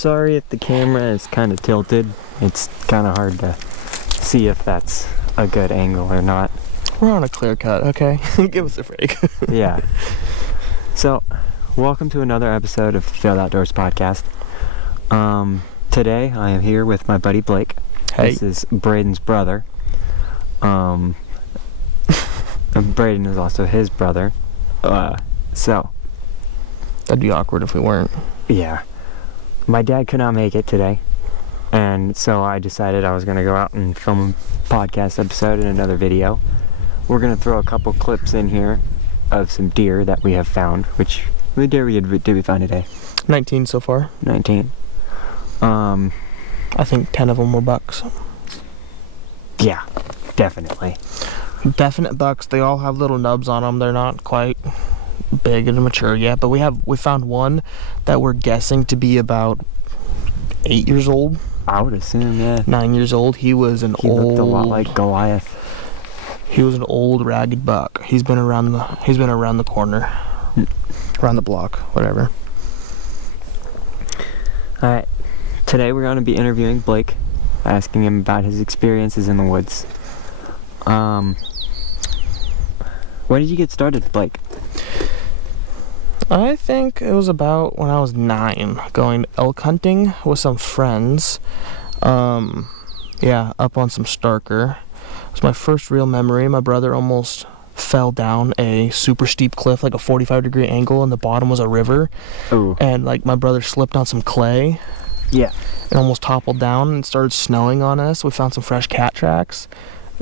sorry if the camera is kind of tilted. It's kind of hard to see if that's a good angle or not. We're on a clear cut, okay? Give us a break. Yeah. So, welcome to another episode of the Failed Outdoors podcast. Today I am here with my buddy Blake. Hey. This is Braden's brother. Braden is also his brother. So. That'd be awkward if we weren't. Yeah. My dad could not make it today. And so I decided I was going to go out and film a podcast episode and another video. We're going to throw a couple clips in here of some deer that we have found. Which, the deer did we find today? 19 so far. 19. I think 10 of them were bucks. Yeah, definitely. Definite bucks. They all have little nubs on them. They're not quite big and mature yet. But we found one that we're guessing to be about 8 years old. I would assume, yeah. 9 years old. He looked a lot like Goliath. He was an old ragged buck. He's been around the corner, around the block, whatever. All right. Today we're going to be interviewing Blake, asking him about his experiences in the woods. When did you get started, Blake? I think it was about when I was 9, going elk hunting with some friends. Up on some starker. It was my first real memory. My brother almost fell down a super steep cliff, like a 45-degree angle, and the bottom was a river. Ooh. And my brother slipped on some clay. Yeah. And almost toppled down, and it started snowing on us. We found some fresh cat tracks.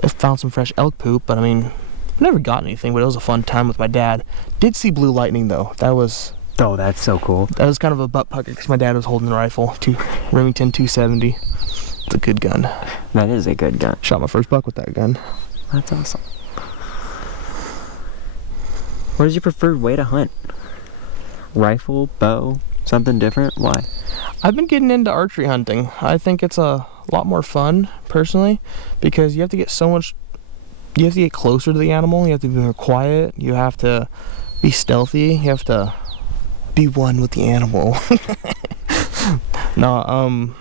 I found some fresh elk poop, but I never got anything, but it was a fun time with my dad. Did see blue lightning though. Oh, that's so cool. That was kind of a butt pucker because my dad was holding the rifle, Remington 270. It's a good gun. That is a good gun. Shot my first buck with that gun. That's awesome. What is your preferred way to hunt? Rifle, bow, something different? Why? I've been getting into archery hunting. I think it's a lot more fun, personally, because you have to get closer to the animal. You have to be more quiet. You have to be stealthy. You have to be one with the animal. No,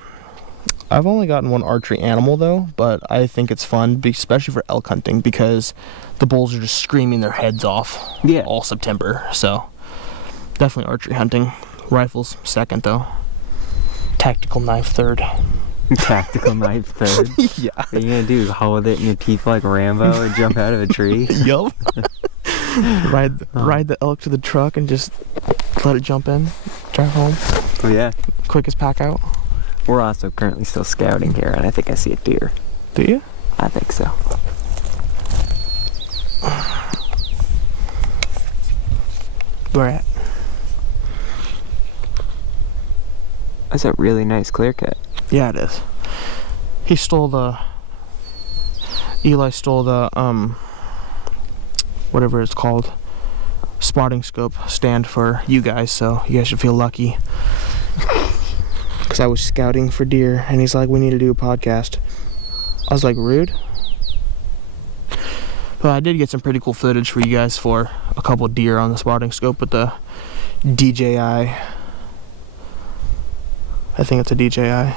I've only gotten one archery animal though, but I think it's fun, especially for elk hunting, because the bulls are just screaming their heads off all September. So definitely archery hunting. Rifles second though. Tactical knife third. Tactical knife third? Yeah. What are you gonna do? Hold it in your teeth like Rambo and jump out of a tree? Yup. Ride the elk to the truck and just let it jump in. Drive home. Oh yeah. Quickest pack out. We're also currently still scouting here, and I think I see a deer. Do you? I think so. Where at? That's a really nice clear cut. Yeah, it is. Eli stole the, whatever it's called, spotting scope stand for you guys, so you guys should feel lucky. Because I was scouting for deer, and he's like, we need to do a podcast. I was like, rude? But I did get some pretty cool footage for you guys for a couple of deer on the spotting scope with the DJI. I think it's a DJI.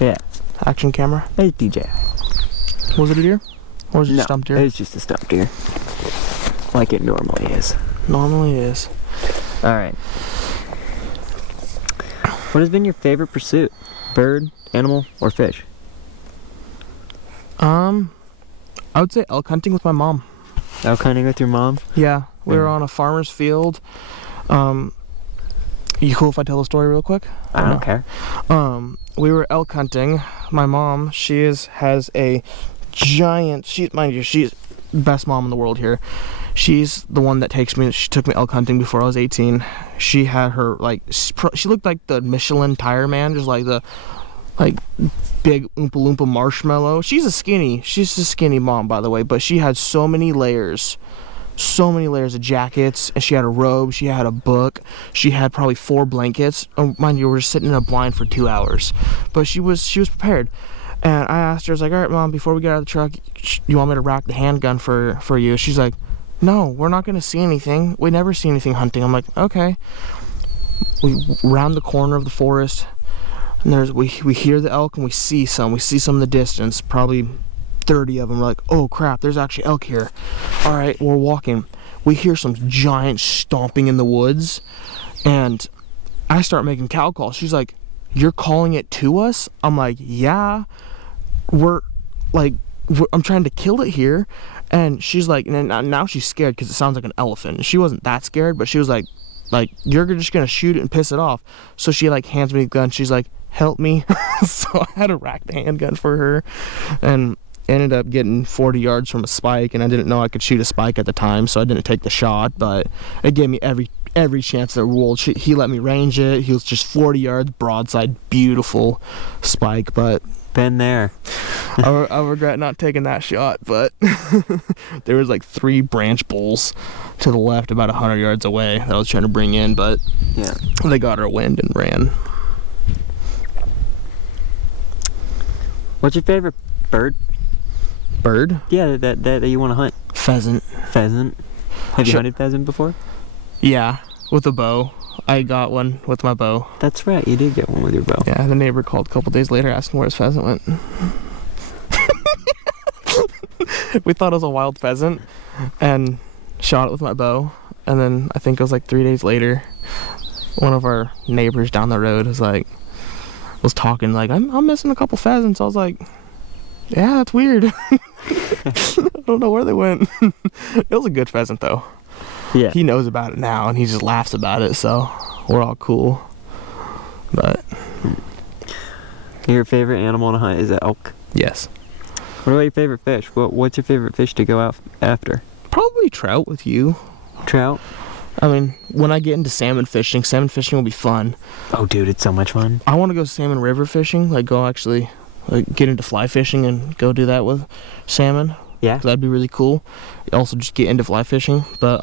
Yeah. Action camera. It's DJI. Was it a deer? Or was it a No, stump deer? it's just a stump deer. Like it normally is. Normally is. Alright. What has been your favorite pursuit? Bird, animal, or fish? I would say elk hunting with my mom. Elk hunting with your mom? Yeah. We were on a farmer's field. You cool if I tell the story real quick? I don't care. We were elk hunting. My mom, she has a giant, mind you, she's best mom in the world here. She's the one that she took me elk hunting before I was 18. She had her, she looked like the Michelin tire man, just like the, big Oompa Loompa marshmallow. She's a skinny mom, by the way, but she had so many layers of jackets, and she had a robe, she had a book, she had probably 4 blankets. Mind you, we were sitting in a blind for 2 hours, but she was prepared. And I asked her, I was like, all right, Mom, before we get out of the truck, you want me to rack the handgun for you? She's like, no, we're not going to see anything. We never see anything hunting. I'm like, okay. We round the corner of the forest, And we hear the elk and we see some in the distance, probably 30 of them. We're like, oh crap, there's actually elk here. All right, we're walking. We hear some giant stomping in the woods, and I start making cow calls. She's like, you're calling it to us? I'm like, yeah, I'm trying to kill it here. And she's like, and now she's scared because it sounds like an elephant. She wasn't that scared, but she was like, you're just gonna shoot it and piss it off. So she like hands me the gun. She's like, help me. So I had to rack the handgun for her, and ended up getting 40 yards from a spike. And I didn't know I could shoot a spike at the time, so I didn't take the shot. But it gave me every chance in the world. He let me range it. He was just 40 yards broadside, beautiful spike. But Been there. I regret not taking that shot, but there was like 3 branch bulls to the left about 100 yards away that I was trying to bring in, but Yeah. they got our wind and ran. What's your favorite bird? Bird? Yeah, that you want to hunt. Pheasant. Pheasant. Have you Sure. hunted pheasant before? Yeah, with a bow. I got one with my bow. That's right, you did get one with your bow. Yeah, the neighbor called a couple days later asking where his pheasant went. We thought it was a wild pheasant and shot it with my bow. And then I think it was like 3 days later, one of our neighbors down the road was talking like, I'm missing a couple pheasants. I was like, yeah, that's weird. I don't know where they went. It was a good pheasant though. Yeah. He knows about it now and he just laughs about it, so we're all cool. But Your favorite animal to hunt is elk. yes. What about your favorite fish? What's your favorite fish to go out after? Probably trout with you. Trout? I mean, when I get into salmon fishing will be fun. Oh, dude, it's so much fun. I want to go salmon river fishing, like go actually get into fly fishing and go do that with salmon. Yeah. That'd be really cool. Also just get into fly fishing, but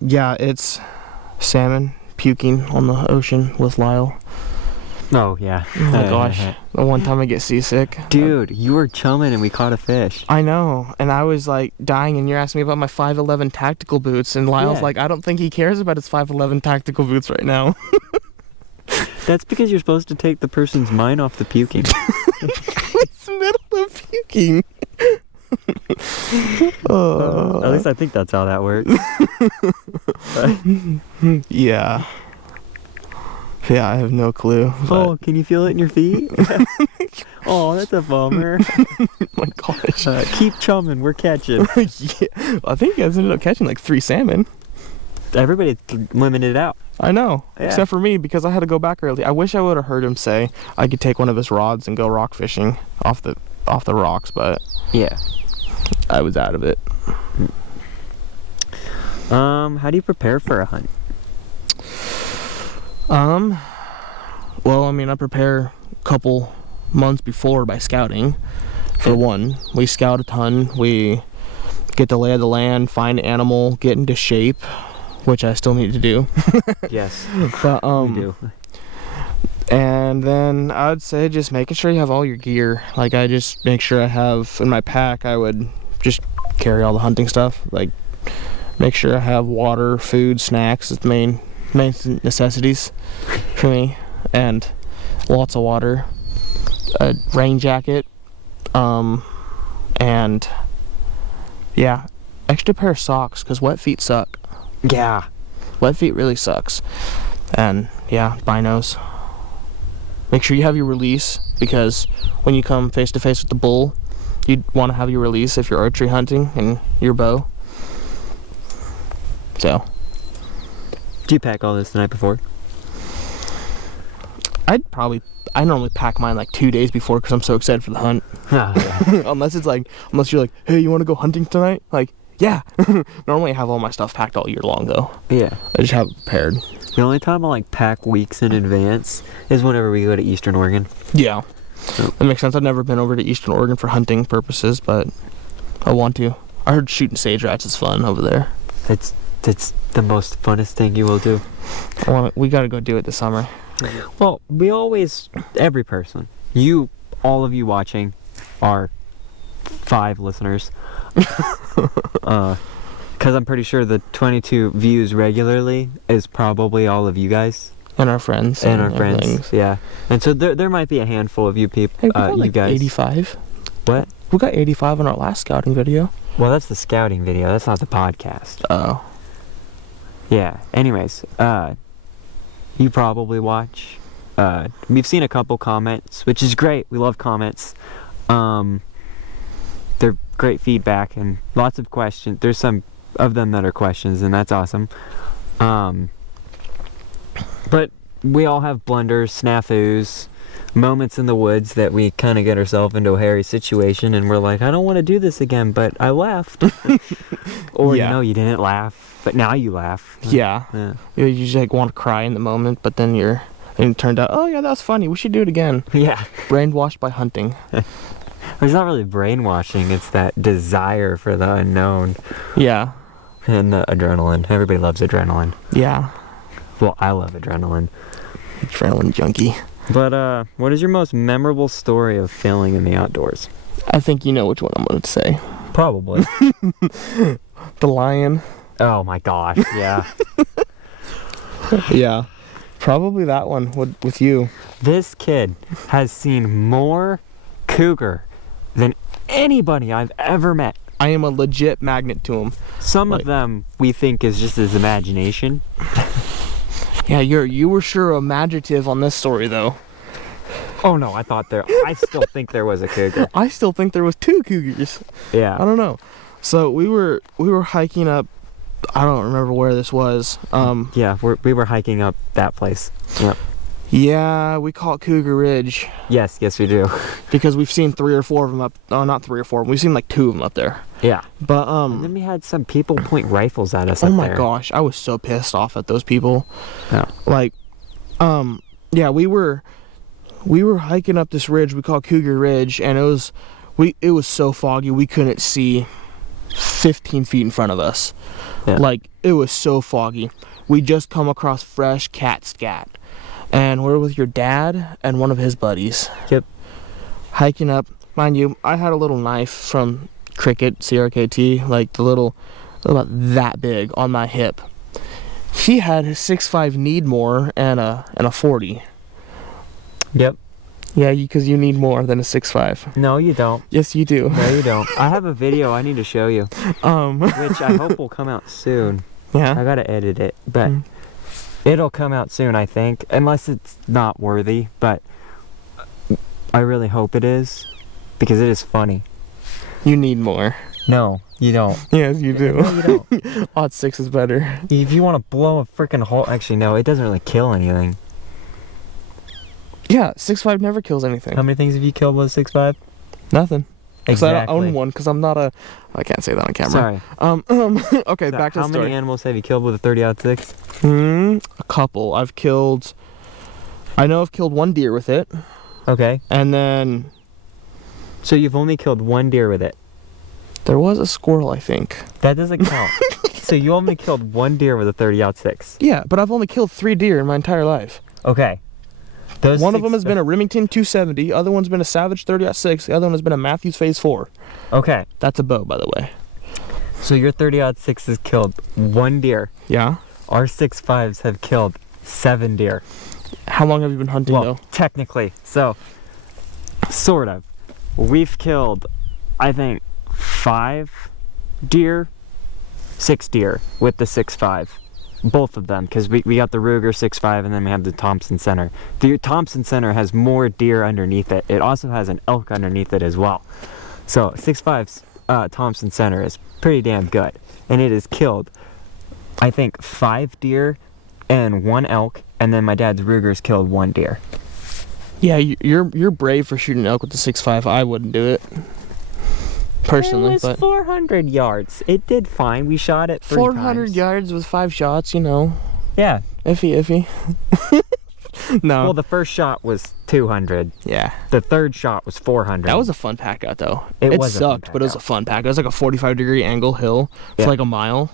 yeah, it's salmon puking on the ocean with Lyle. Oh, yeah. Oh my gosh, the one time I get seasick. Dude, you were chumming and we caught a fish. I know, and I was like dying, and you're asking me about my 5'11" tactical boots, and Lyle's Yeah. like, I don't think he cares about his 5'11" tactical boots right now. That's because you're supposed to take the person's mind off the puking. It's middle of puking. At least I think that's how that works. Yeah. Yeah, I have no clue. Oh, can you feel it in your feet? Oh, that's a bummer. My gosh. Keep chumming, we're catching. Yeah. I think you guys ended up catching like 3 salmon. Everybody limited out. I know, Yeah. except for me because I had to go back early. I wish I would have heard him say I could take one of his rods and go rock fishing off the rocks, but Yeah. I was out of it. How do you prepare for a hunt? Well, I mean, I prepare a couple months before by scouting. For one, we scout a ton. We get the lay of the land, find animal, get into shape, which I still need to do. Yes, But we do. And then I'd say just making sure you have all your gear. Like, I just make sure I have in my pack, I would just carry all the hunting stuff. Like, make sure I have water, food, snacks is the main necessities for me, and lots of water, a rain jacket, and yeah, extra pair of socks because wet feet suck. Yeah. Wet feet really sucks. And yeah, binos. Make sure you have your release, because when you come face to face with the bull, you'd want to have your release if you're archery hunting and your bow. So Do you pack all this the night before? I normally pack mine like 2 days before because I'm so excited for the hunt. unless you're like, hey, you want to go hunting tonight? Like, yeah. Normally I have all my stuff packed all year long though. Yeah. I just have it prepared. The only time I like pack weeks in advance is whenever we go to Eastern Oregon. Yeah. That makes sense. I've never been over to Eastern Oregon for hunting purposes, but I want to. I heard shooting sage rats is fun over there. It's the most funnest thing you will do. We gotta go do it this summer. Well, every person, all of you watching, are 5 listeners. Because I'm pretty sure the 22 views regularly is probably all of you guys. And our friends. And our friends, everything. yeah. And so there might be a handful of you people, Hey, we got you like guys. 85. What? We got 85 on our last scouting video. Well, that's the scouting video. That's not the podcast. Oh. Yeah. Anyways, you probably watch. We've seen a couple comments, which is great. We love comments. They're great feedback and lots of questions. There's some of them that are questions, and that's awesome. But we all have blunders, snafus, moments in the woods that we kind of get ourselves into a hairy situation, and we're like, I don't want to do this again, but I laughed. Or, Yeah. you know, you didn't laugh, but now you laugh. Yeah. You just like want to cry in the moment, but then and it turned out, oh yeah, that was funny. We should do it again. Yeah. Brainwashed by hunting. It's not really brainwashing, it's that desire for the unknown. Yeah. And the adrenaline. Everybody loves adrenaline. Yeah. Well, I love adrenaline. Adrenaline junkie. But, what is your most memorable story of failing in the outdoors? I think you know which one I'm going to say. Probably. The lion. Oh my gosh, yeah. Yeah. Probably that one with you. This kid has seen more cougar than anybody I've ever met. I am a legit magnet to him. Some Like- of them we think is just his imagination. Yeah, you were sure imaginative on this story though. Oh no, I still think there was a cougar. I still think there was 2 cougars. I Yeah. don't know. So we were hiking up. I don't remember where this was. Yeah, we were hiking up that place. Yep. Yeah, we call it Cougar Ridge Yes, we do. because we've seen 3 or 4 of them up. Oh, not 3 or 4. We've seen like 2 of them up there. Yeah. But And then we had some people point rifles at us oh up my there. gosh, I was so pissed off at those people. Yeah. Like, yeah, we were hiking up this ridge we call Cougar Ridge, and it was so foggy we couldn't see 15 feet in front of us. Yeah. Like, it was so foggy. We just come across fresh cat scat, and we're with your dad and one of his buddies. Yep. Hiking up, mind you, I had a little knife from Cricket CRKT, like about that big on my hip. He had his 6.5 Needmore and a 40. Yep. Yeah, because you need more than a 6.5. No, you don't. Yes, you do. No, you don't. I have a video I need to show you, which I hope will come out soon. I Yeah. gotta edit it, but it'll come out soon, I think, unless it's not worthy, but I really hope it is, because it is funny. You need more. No, you don't. Yes, you do. No, you don't. Odd 6 is better. If you want to blow a freaking hole, actually, no, it doesn't really kill anything. Yeah, 6.5 never kills anything. How many things have you killed with a 6.5? Nothing. Because Exactly. I don't own one, because I'm not a... I can't say that on camera. Sorry. Okay, So back to the how story. many animals have you killed with a 30-06? A couple. I know I've killed 1 deer with it, Okay. and then So you've only killed 1 deer with it. there was a squirrel, I think. That doesn't count. So you only killed 1 deer with a 30-06. Yeah, but I've only killed 3 deer in my entire life. Okay. Those One of 6 them has been a Remington 270, other one's been a Savage 30-06, the other one has been a Matthews Phase 4. Okay. That's a bow, by the way. So your 30-06 has killed 1 deer. Yeah? Our 6.5s have killed 7 deer. How long have you been hunting, Well, though? technically. So, sort of. We've killed, I think, 5 deer, 6 deer with the 6.5. Both of them, because we got the Ruger 6.5 and then we have the Thompson Center. The Thompson Center has more deer underneath it. It also has an elk underneath it as well. So 6.5's Thompson Center is pretty damn good. And it has killed, I think, 5 deer and 1 elk. And then my dad's Ruger's killed 1 deer. Yeah, you're brave for shooting elk with the 6.5. I wouldn't do it. Personally, it was but 400 yards. It did fine. We shot it 3 400 times. yards with 5 shots, you know. Yeah. Iffy. No. Well, the first shot was 200. Yeah. The third shot was 400. That was a fun pack out, though. It was a fun sucked, pack but it was out. a fun pack. It was like a 45-degree angle hill for Yeah. like a mile.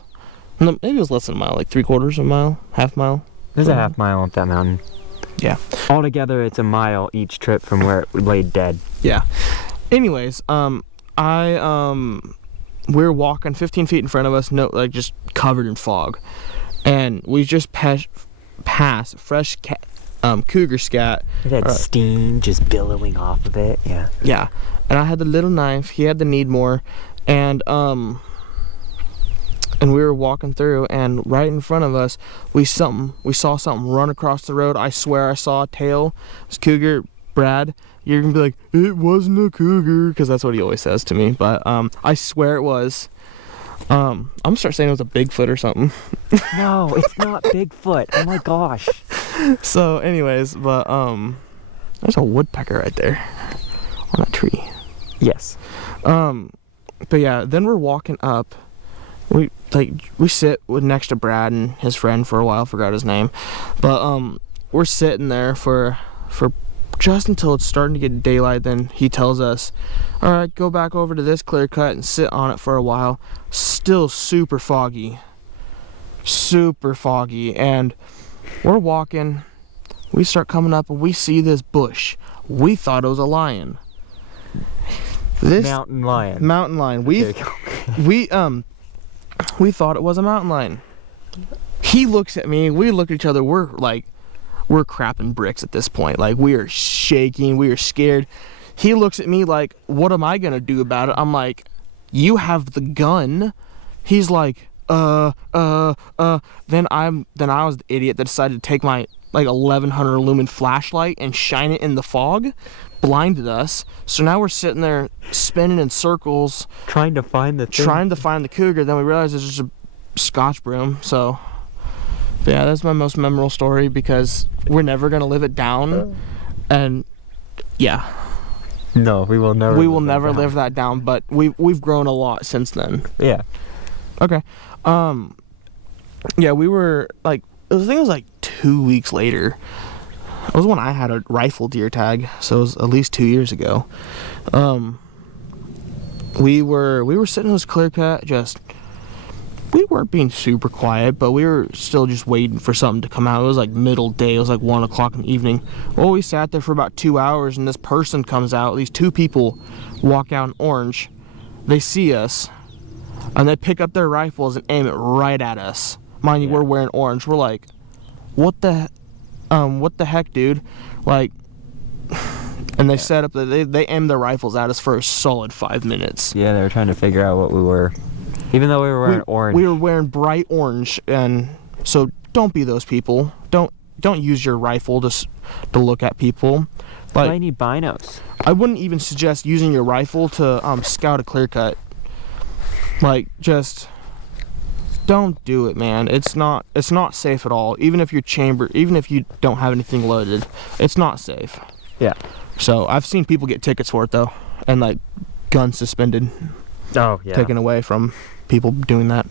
No, maybe it was less than a mile, like 3/4 of a mile, half mile. There's a half mile up that mountain. Yeah. Altogether, it's a mile each trip from where it laid dead. Yeah. Anyways, we're walking 15 feet in front of us, no, like just covered in fog, and we just fresh cougar scat. It had steam just billowing off of it. Yeah. Yeah, and I had the little knife. He had the need more, and we were walking through, and right in front of us, we saw something run across the road. I swear I saw a tail. It was cougar. Brad, you're gonna be like, it wasn't a cougar, because that's what he always says to me. But I swear it was. I'm gonna start saying it was a Bigfoot or something. No, it's not Bigfoot. Oh my gosh. So, anyways, but there's a woodpecker right there on that tree. Yes. But yeah, then we're walking up. We sit next to Brad and his friend for a while. Forgot his name, but we're sitting there for just until it's starting to get daylight. Then he tells us, all right, go back over to this clear cut and sit on it for a while. Still super foggy, and we're walking. We start coming up and we see this bush. We thought it was a lion. This mountain lion. We thought it was a mountain lion. He looks at me, we look at each other, we're crapping bricks at this point. Like, we are shaking, we are scared. He looks at me like, what am I gonna do about it? I'm like, you have the gun. He's like, Then I was the idiot that decided to take my 1100 lumen flashlight and shine it in the fog. Blinded us. So now we're sitting there spinning in circles, trying to find the cougar. Then we realized it's just a Scotch broom. So yeah, that's my most memorable story, because we're never gonna live it down. And yeah, no, we will never live that down. But we've grown a lot since then. Yeah. Okay. Yeah, we were I think it was 2 weeks later. It was when I had a rifle deer tag, so it was at least 2 years ago. We were sitting in this clear cut, we weren't being super quiet, but we were still just waiting for something to come out. It was middle day, it was 1 o'clock in the evening. Well, we sat there for about 2 hours, and this person comes out. These two people walk out in orange. They see us, and they pick up their rifles and aim it right at us. Mind you, we're wearing orange. We're like, what the heck, dude? And they set up, they aimed their rifles at us for a solid 5 minutes. Yeah, they were trying to figure out what we were. Even though we were wearing orange. We were wearing bright orange, and so don't be those people. Don't use your rifle to look at people. I need binos. I wouldn't even suggest using your rifle to scout a clear cut. Just don't do it, man. It's not safe at all. Even if you don't have anything loaded, it's not safe. Yeah. So I've seen people get tickets for it though, and guns suspended. Oh yeah. Taken away from people doing that.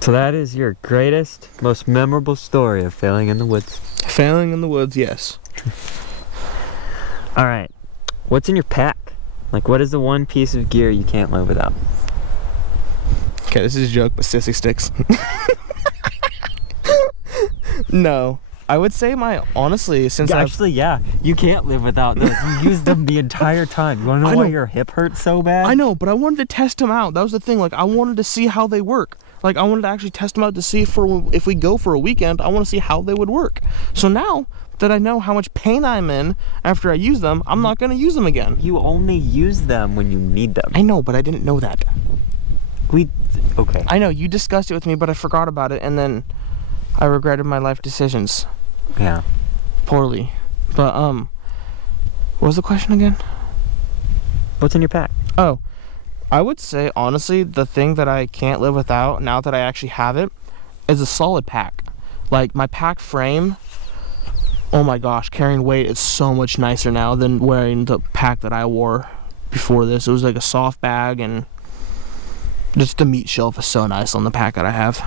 So that is your greatest, most memorable story of failing in the woods. Failing in the woods, yes. All right. What's in your pack? What is the one piece of gear you can't live without? Okay, this is a joke, but sissy sticks. No, I would say yeah, you can't live without those. You use them the entire time. You want to know why your hip hurts so bad? I know, but I wanted to test them out. That was the thing. I wanted to see how they work. I wanted to actually test them out to see if we go for a weekend, I want to see how they would work. So now that I know how much pain I'm in after I use them, I'm not going to use them again. You only use them when you need them. I know, but I didn't know that. Okay. I know, you discussed it with me, but I forgot about it, and then I regretted my life decisions. Yeah. Poorly. But, what was the question again? What's in your pack? Oh, I would say, honestly, the thing that I can't live without, now that I actually have it, is a solid pack. My pack frame, oh my gosh, carrying weight is so much nicer now than wearing the pack that I wore before this. It was a soft bag, and just the meat shelf is so nice on the pack that I have.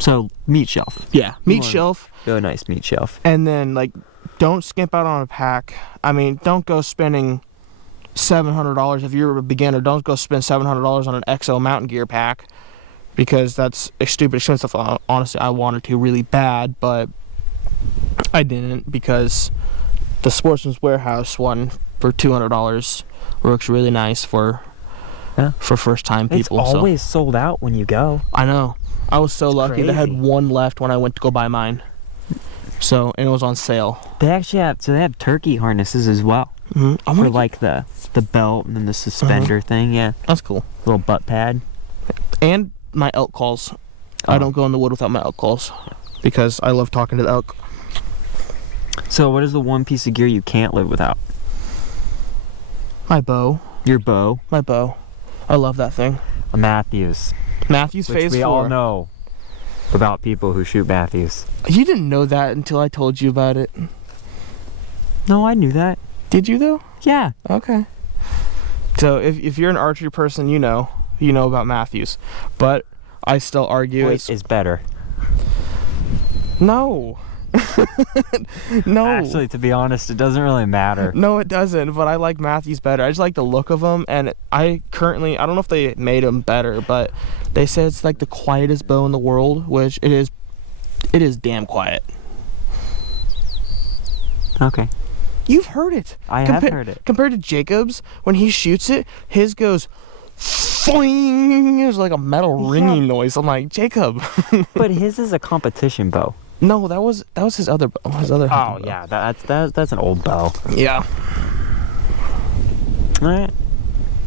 So, meat shelf. Yeah, meat shelf. Really nice meat shelf. And then, don't skimp out on a pack. I mean, don't go spending $700 if you're a beginner. Don't go spend $700 on an XO mountain gear pack, because that's stupid expensive. Honestly, I wanted to really bad, but I didn't, because the Sportsman's Warehouse one for $200 works really nice for first time people. It's always sold out when you go. I know. I was so lucky crazy. that I had one left when I went to go buy mine. So, and it was on sale. They actually have turkey harnesses as well. Mm-hmm. For like the belt and then the suspender thing, yeah. That's cool. Little butt pad. And my elk calls. Oh. I don't go in the wood without my elk calls because I love talking to the elk. So what is the one piece of gear you can't live without? My bow. Your bow. My bow. I love that thing. A Matthews. Matthews Which Phase we 4. all know about people who shoot Matthews. You didn't know that until I told you about it. No, I knew that. Did you though? Yeah. Okay. So if you're an archery person, you know about Matthews, but I still argue Which is better. No. No. Actually, to be honest, it doesn't really matter. No, it doesn't, but I like Matthews better. I just like the look of them, and I don't know if they made them better, but they said it's like the quietest bow in the world, which it is damn quiet. Okay. You've heard it. I have heard it. Compared to Jacob's, when he shoots it, his goes foing. It's like a metal ringing noise. I'm like, Jacob. But his is a competition bow. No, that was his other bow. His other hunting bow. Yeah, that's an old bow. Yeah. All right.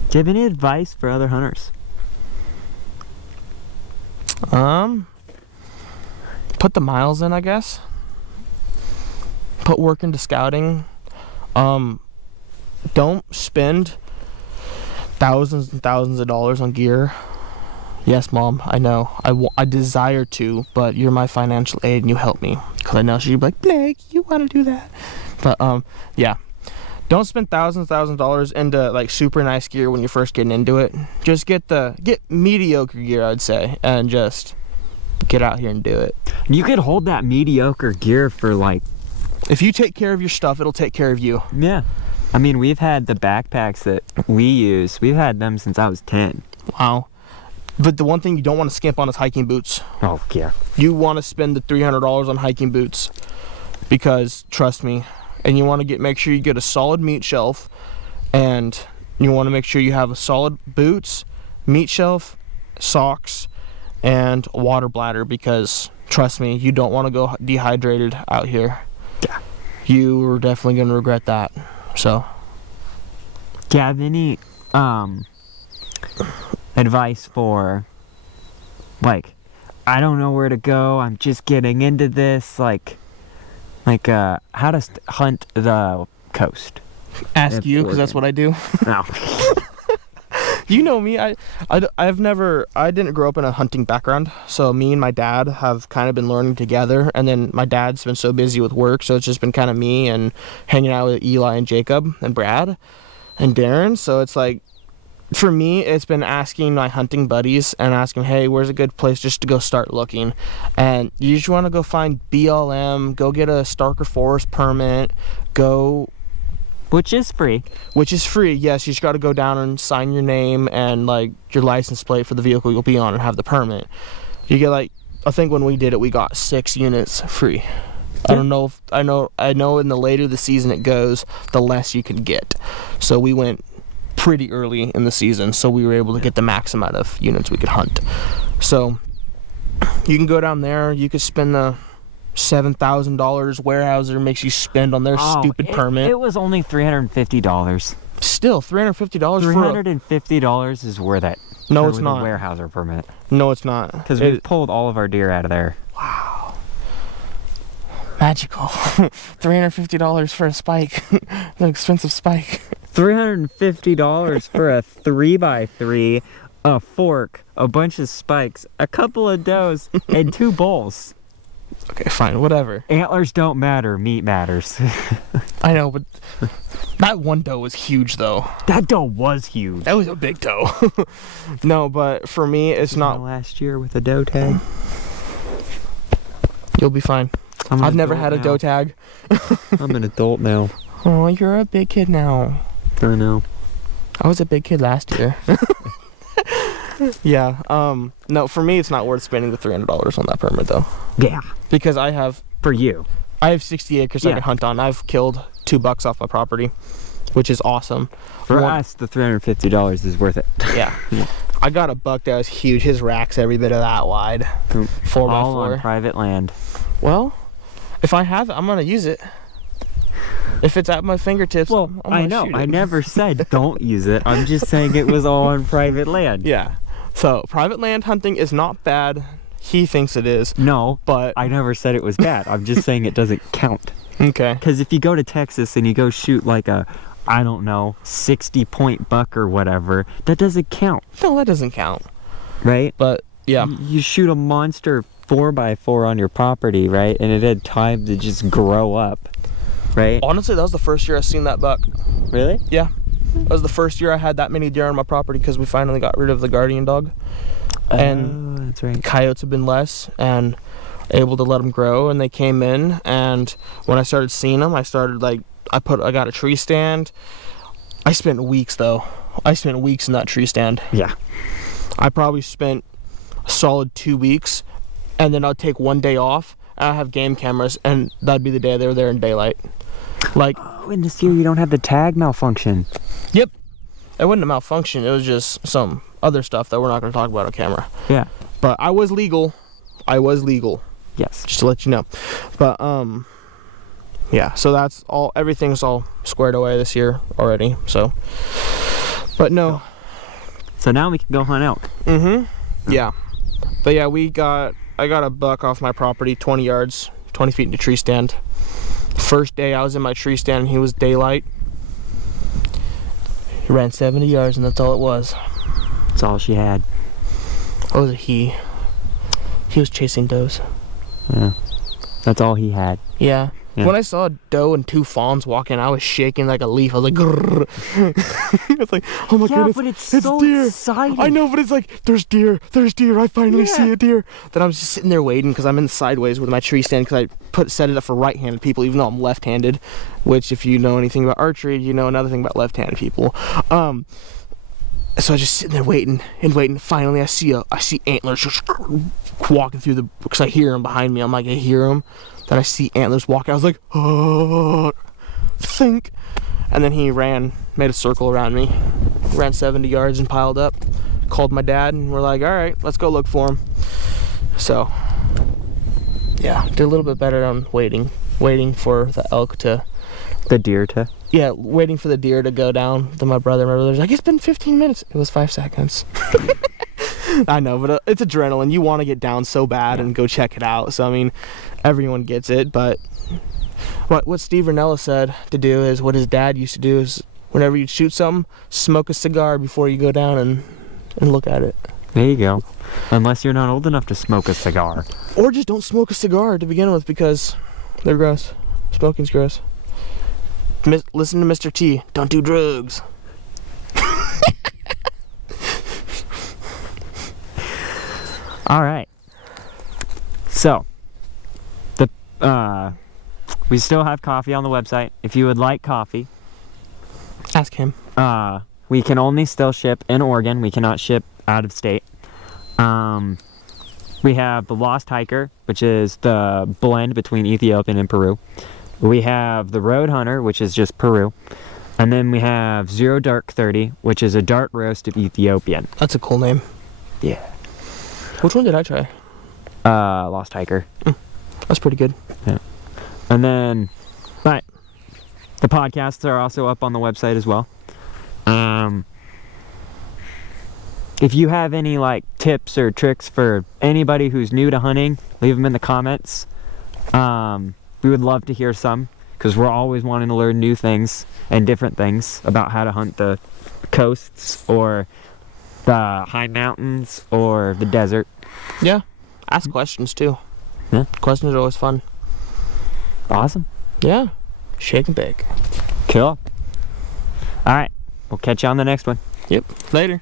Do you have any advice for other hunters? Put the miles in, I guess. Put work into scouting. Don't spend thousands and thousands of dollars on gear. Yes, Mom, I know. I desire to, but you're my financial aid and you help me. Because I know she'd be like, Blake, you want to do that. But, yeah. Don't spend thousands of dollars into, like, super nice gear when you're first getting into it. Just get mediocre gear, I'd say, and just get out here and do it. You could hold that mediocre gear for, like... If you take care of your stuff, it'll take care of you. Yeah. I mean, we've had the backpacks that we use. We've had them since I was 10. Wow. But the one thing you don't want to skimp on is hiking boots. Oh, yeah. You want to spend the $300 on hiking boots because, trust me, and you want to make sure you get a solid meat shelf, and you want to make sure you have a solid boots, meat shelf, socks, and a water bladder because, trust me, you don't want to go dehydrated out here. Yeah. You are definitely going to regret that. So. Do you have any advice for, like, I don't know where to go, I'm just getting into this, like how to hunt the coast? Ask you, because that's what I do. No. You know me, I didn't grow up in a hunting background, so me and my dad have kind of been learning together, and then my dad's been so busy with work, so it's just been kind of me and hanging out with Eli and Jacob and Brad and Darren, so it's like, for me, it's been asking my hunting buddies and asking, hey, where's a good place just to go start looking? And you just want to go find BLM, go get a Starker Forest permit, Which is free. Which is free, yes. You just got to go down and sign your name and, like, your license plate for the vehicle you'll be on and have the permit. You get, like, I think when we did it, we got 6 units free. I don't know I know in the later the season it goes, the less you can get. So we went pretty early in the season, so we were able to get the max amount of units we could hunt. So you can go down there, you could spend the $7,000 Weyerhaeuser makes you spend on their stupid permit. It was only $350. Still, $350 $350 is worth it. No, it's not. A Weyerhaeuser permit. No, it's not. Because we pulled all of our deer out of there. Wow. Magical. $350 for a spike. An expensive spike. $350 for a 3x3, a fork, a bunch of spikes, a couple of does, and 2 bowls. Okay, fine, whatever. Antlers don't matter, meat matters. I know, but that one doe was huge, though. That doe was huge. That was a big doe. No, but for me, it's not. Last year with a doe tag. You'll be fine. I've never had a doe tag. I'm an adult now. Oh, you're a big kid now. I know. I was a big kid last year. Yeah. No, for me, it's not worth spending the $300 on that permit, though. Yeah. Because I have. For you. I have 60 acres I can hunt on. I've killed 2 bucks off my property, which is awesome. For us, the $350 is worth it. Yeah. I got a buck that was huge. His rack's every bit of that wide. 4x4. All on private land. Well, If I have it, I'm gonna use it. If it's at my fingertips, Well, I'm gonna I know. shoot I it. never said don't use it. I'm just saying it was all on private land. Yeah. So private land hunting is not bad. He thinks it is. No, But I never said it was bad. I'm just saying it doesn't count. okay. Because if you go to Texas and you go shoot like a, I don't know, 60-point buck or whatever, that doesn't count, No, that doesn't count. right? But yeah. You shoot a monster 4x4 on your property, right? And it had time to just grow up, right? Honestly, that was the first year I seen that buck. Really? Yeah. That was the first year I had that many deer on my property because we finally got rid of the guardian dog. And that's right. coyotes have been less and able to let them grow, and they came in, and when I started seeing them, I got a tree stand. I spent weeks though. I spent weeks in that tree stand. Yeah. I probably spent a solid 2 weeks, and then I'd take one day off, and I have game cameras, and that'd be the day they were there in daylight. Like, Oh, in this year you don't have the tag malfunction. yep, it wouldn't have malfunctioned. It was just some other stuff that we're not going to talk about on camera. Yeah. But I was legal. Yes. Just to let you know. But yeah, so that's all. Everything's all squared away this year already. So, but no. So now we can go hunt elk. Yeah. But yeah, I got a buck off my property, 20 yards, 20 feet into tree stand. First day I was in my tree stand and he was daylight. He ran 70 yards and that's all it was. That's all she had. What was it? He was chasing does. Yeah. That's all he had. Yeah. Yeah. When I saw a doe and 2 fawns walking, I was shaking like a leaf. I was like, grrr. It's like, oh my goodness, but it's so deer. exciting. I know, but it's like, there's deer. I finally see a deer. Then I was just sitting there waiting because I'm in sideways with my tree stand because I set it up for right-handed people, even though I'm left-handed. Which, if you know anything about archery, you know another thing about left-handed people. So I was just sitting there waiting. Finally, I see antlers just walking through because I hear them behind me. I'm like, I hear them. Then I see antlers walking. I was like, oh, think. And then he made a circle around me, ran 70 yards and piled up. Called my dad and we're like, all right, let's go look for him. So, yeah, did a little bit better on waiting for the elk to. The deer to. Yeah, waiting for the deer to go down. Then my brother's like, it's been 15 minutes. It was 5 seconds. I know, but it's adrenaline. You want to get down so bad and go check it out. So, I mean, everyone gets it. But what Steve Ranella said to do is what his dad used to do is whenever you shoot something, smoke a cigar before you go down and look at it. There you go. Unless you're not old enough to smoke a cigar. Or just don't smoke a cigar to begin with because they're gross. Smoking's gross. Listen to Mr. T. Don't do drugs. All right. So, we still have coffee on the website. If you would like coffee, Ask him. we can only still ship in Oregon. We cannot ship out of state. We have the Lost Hiker, which is the blend between Ethiopian and Peru. We have the Road Hunter, which is just Peru. And then we have Zero Dark 30, which is a dark roast of Ethiopian. That's a cool name. Yeah. Which one did I try? Lost Hiker. That's pretty good. Yeah. And then, but the podcasts are also up on the website as well. If you have any like tips or tricks for anybody who's new to hunting, leave them in the comments. We would love to hear some because we're always wanting to learn new things and different things about how to hunt the coasts or the high mountains or the desert. Yeah. Ask questions too. Yeah. Questions are always fun. Awesome. Yeah. Shake and bake. Cool. All right. We'll catch you on the next one. Yep. Later.